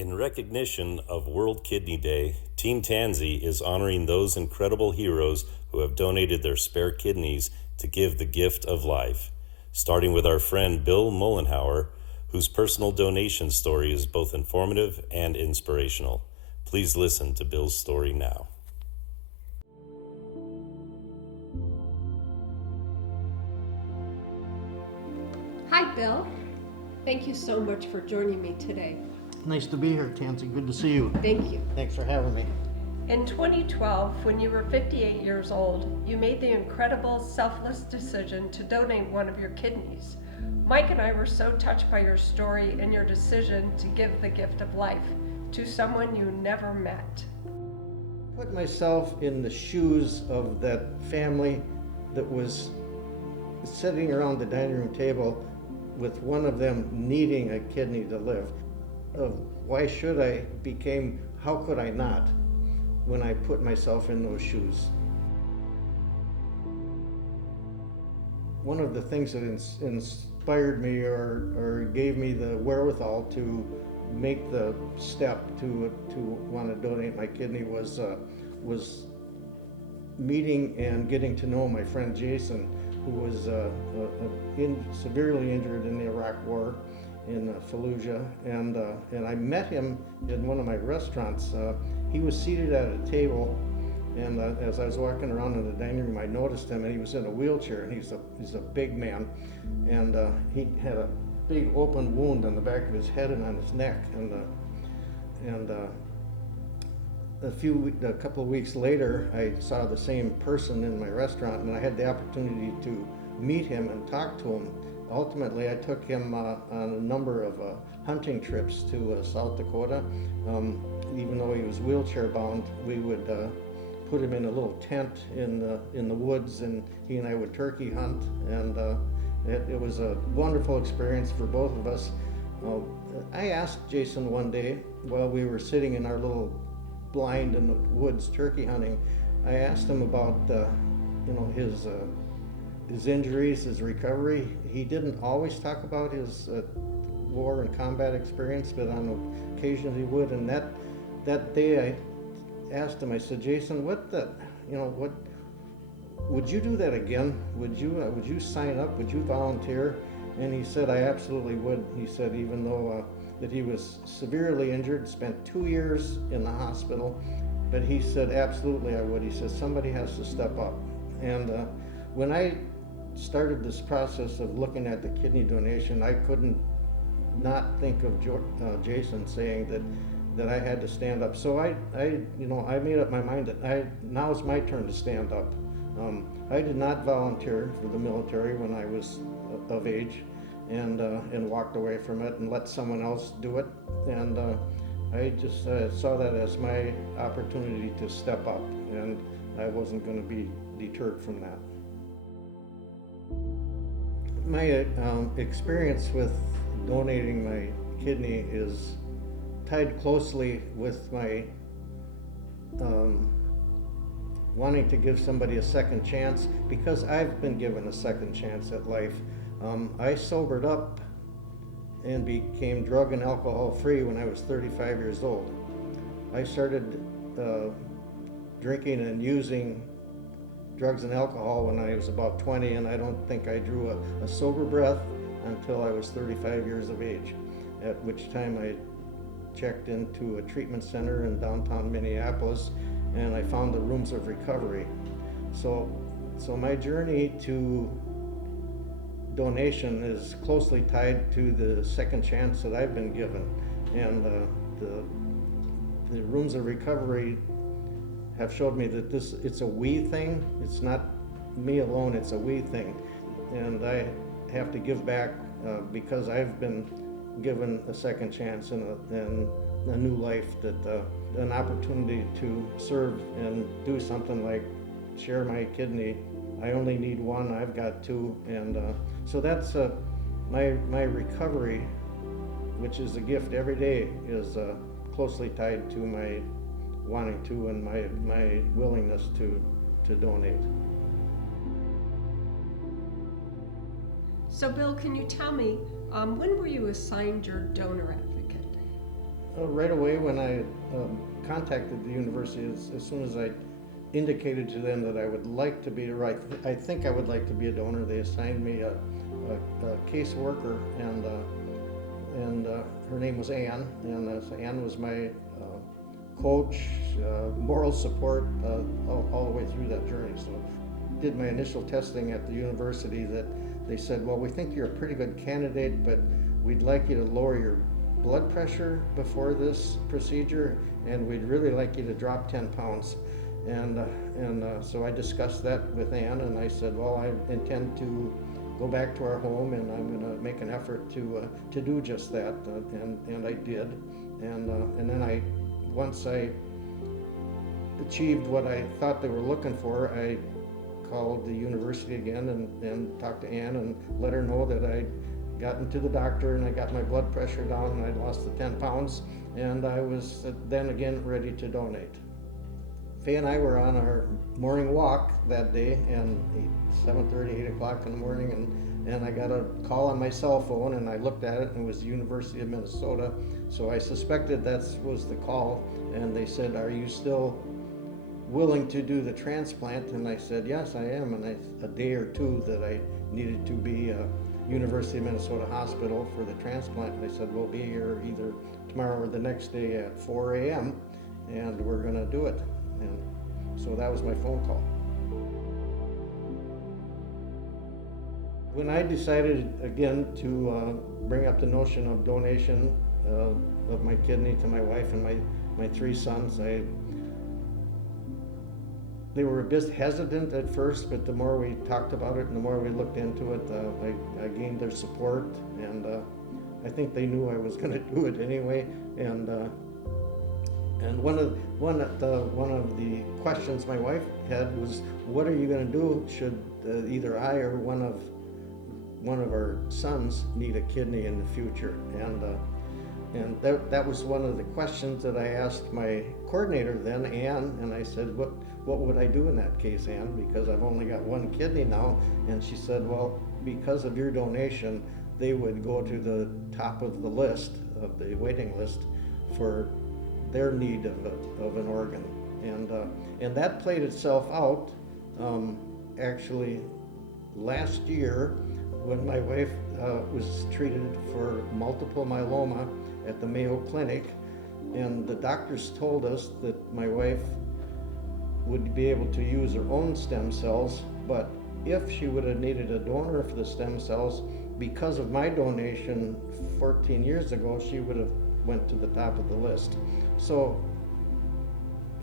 In recognition of World Kidney Day, Team Tansy is honoring those incredible heroes who have donated their spare kidneys to give the gift of life. Starting with our friend Bill Mollenhauer, whose personal donation story is both informative and inspirational. Please listen to Bill's story now. Hi, Bill. Thank you so much for joining me today. Nice to be here, Tansy. Good to see you. Thank you. Thanks for having me. In 2012, when you were 58 years old, you made the incredible, selfless decision to donate one of your kidneys. Mike and I were so touched by your story and your decision to give the gift of life to someone you never met. Put myself in the shoes of that family that was sitting around the dining room table with one of them needing a kidney to live. Why should I became, how could I not, when I put myself in those shoes? One of the things that inspired me or gave me the wherewithal to make the step to want to donate my kidney was meeting and getting to know my friend Jason, who was severely injured in the Iraq War in Fallujah, and I met him in one of my restaurants. He was seated at a table, and as I was walking around in the dining room, I noticed him, and he was in a wheelchair, and he's a big man, and he had a big open wound on the back of his head and on his neck, and a couple of weeks later, I saw the same person in my restaurant, and I had the opportunity to meet him and talk to him. Ultimately, I took him on a number of hunting trips to South Dakota. Even though he was wheelchair bound, we would put him in a little tent in the woods, and he and I would turkey hunt, and it was a wonderful experience for both of us. I asked Jason one day while we were sitting in our little blind in the woods turkey hunting, I asked him about his injuries, his recovery. He didn't always talk about his war and combat experience, but on occasion he would. And that day I asked him, I said, Jason, what would you do that again? Would you sign up? Would you volunteer? And he said, I absolutely would. He said, even though that he was severely injured, spent 2 years in the hospital, but he said, absolutely I would. He said, somebody has to step up. And when I started this process of looking at the kidney donation, I couldn't not think of Jason saying that I had to stand up. So I made up my mind that now it's my turn to stand up. I did not volunteer for the military when I was of age, and walked away from it and let someone else do it. And I just saw that as my opportunity to step up, and I wasn't going to be deterred from that. My experience with donating my kidney is tied closely with my wanting to give somebody a second chance, because I've been given a second chance at life. I sobered up and became drug and alcohol free when I was 35 years old. I started drinking and using drugs and alcohol when I was about 20, and I don't think I drew a sober breath until I was 35 years of age, at which time I checked into a treatment center in downtown Minneapolis, and I found the rooms of recovery. So my journey to donation is closely tied to the second chance that I've been given, and the rooms of recovery have showed me that it's a we thing. It's not me alone, it's a we thing, and I have to give back because I've been given a second chance and a new life, that an opportunity to serve and do something like share my kidney. I only need one, I've got two, and so that's my recovery, which is a gift every day, is closely tied to my wanting to and my willingness to donate. So Bill, can you tell me, when were you assigned your donor advocate? Right away when I contacted the university, as soon as I indicated to them that I would like to be, I think I would like to be a donor, they assigned me a caseworker, and her name was Ann, and so Ann was my coach, moral support all the way through that journey. So did my initial testing at the university that they said, well, we think you're a pretty good candidate, but we'd like you to lower your blood pressure before this procedure, and we'd really like you to drop 10 pounds. So I discussed that with Ann, and I said, well, I intend to go back to our home, and I'm going to make an effort to do just that, and I did. And then once I achieved what I thought they were looking for, I called the university again and talked to Ann and let her know that I'd gotten to the doctor and I got my blood pressure down and I'd lost the 10 pounds, and I was then again ready to donate. Faye and I were on our morning walk that day, and 7:30, 8 o'clock in the morning, and I got a call on my cell phone, and I looked at it, and it was the University of Minnesota, so I suspected that was the call, and they said, are you still willing to do the transplant? And I said, yes, I am, and a day or two that I needed to be University of Minnesota Hospital for the transplant. They said, we'll be here either tomorrow or the next day at 4 a.m., and we're gonna do it. And so that was my phone call. When I decided again to bring up the notion of donation of my kidney to my wife and my three sons, they were a bit hesitant at first, but the more we talked about it and the more we looked into it, I gained their support, and I think they knew I was going to do it anyway. And one of the questions my wife had was, what are you going to do should either I or one of our sons need a kidney in the future? And that was one of the questions that I asked my coordinator then, Ann, and I said, what would I do in that case, Ann? Because I've only got one kidney now. And she said, well, because of your donation, they would go to the top of the list, of the waiting list, for their need of an organ. And that played itself out actually last year when my wife was treated for multiple myeloma at the Mayo Clinic, and the doctors told us that my wife would be able to use her own stem cells, but if she would have needed a donor for the stem cells, because of my donation 14 years ago, she would have went to the top of the list. So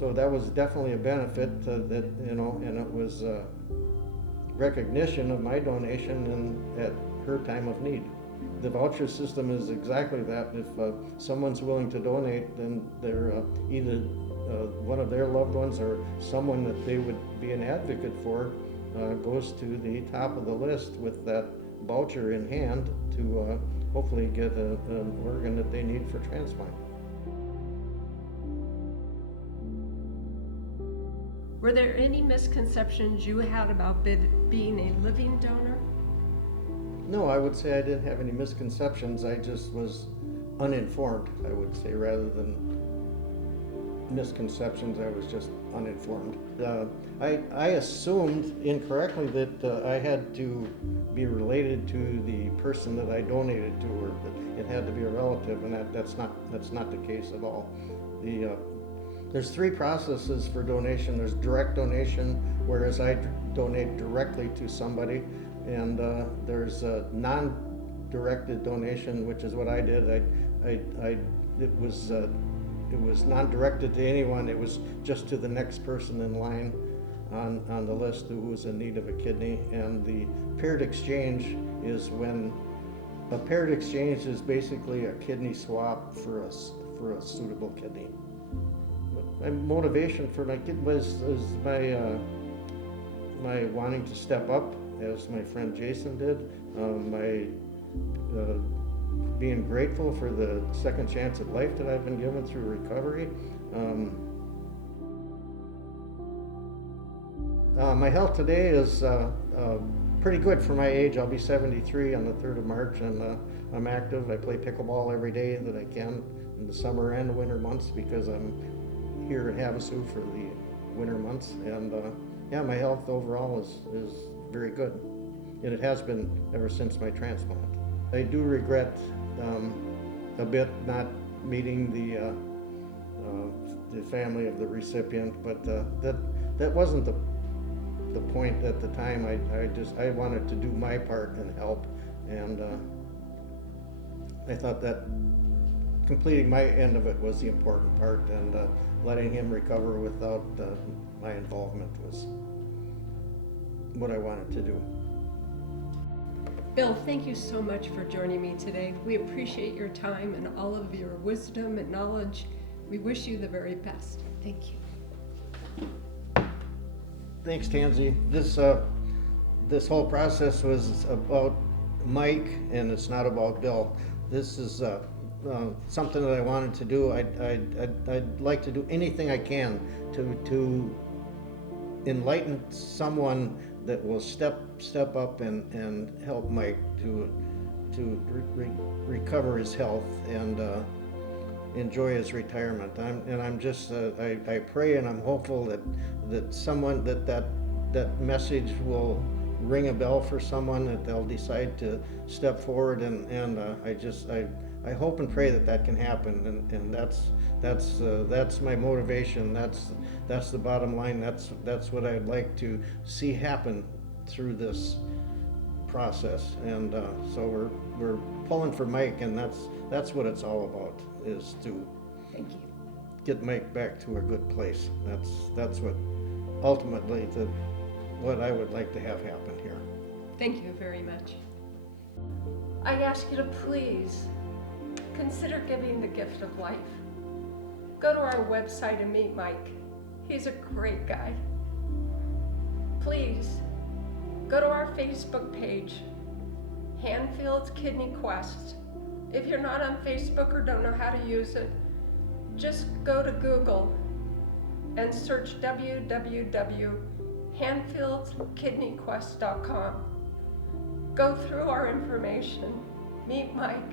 that was definitely a benefit and it was recognition of my donation at her time of need. The voucher system is exactly that. If someone's willing to donate, then they're either one of their loved ones or someone that they would be an advocate for goes to the top of the list with that voucher in hand to hopefully get an organ that they need for transplant. Were there any misconceptions you had about being a living donor? No, I would say I didn't have any misconceptions. I just was uninformed, I would say, rather than misconceptions. I was just uninformed. I assumed incorrectly that I had to be related to the person that I donated to, or that it had to be a relative, and that's not the case at all. There's three processes for donation. There's direct donation, whereas I donate directly to somebody, and there's non-directed donation, which is what I did. It was non-directed to anyone. It was just to the next person in line on the list who was in need of a kidney. And the paired exchange is basically a kidney swap for a suitable kidney. My motivation for my kid was my wanting to step up, as my friend Jason did, my being grateful for the second chance at life that I've been given through recovery. My health today is pretty good for my age. I'll be 73 on the 3rd of March, and I'm active. I play pickleball every day that I can, in the summer and the winter months because I'm here at Havasu for the winter months. And yeah, my health overall is very good. And it has been ever since my transplant. I do regret a bit not meeting the family of the recipient, but that wasn't the point at the time. I wanted to do my part and help, and I thought that completing my end of it was the important part, and letting him recover without my involvement was what I wanted to do. Bill, thank you so much for joining me today. We appreciate your time and all of your wisdom and knowledge. We wish you the very best. Thank you. Thanks, Tansy. This whole process was about Mike, and it's not about Bill. This is something that I wanted to do. I'd like to do anything I can to enlighten someone that will step up and help Mike to recover his health and enjoy his retirement. I pray and I'm hopeful that someone that message will ring a bell for someone, that they'll decide to step forward, and I hope and pray that can happen, and that's my motivation. That's the bottom line. That's what I'd like to see happen through this process, and so we're pulling for Mike, and that's what it's all about, is to Thank you. get Mike back to a good place. That's what ultimately what I would like to have happen here. Thank you very much. I ask you to please consider giving the gift of life. Go to our website and meet Mike. He's a great guy. Please go to our Facebook page, Hanfield's Kidney Quest. If you're not on Facebook or don't know how to use it, just go to Google and search www.hanfieldskidneyquest.com. Go through our information, meet Mike.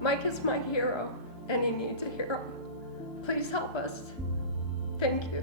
Mike is my hero, and he needs a hero. Please help us. Thank you.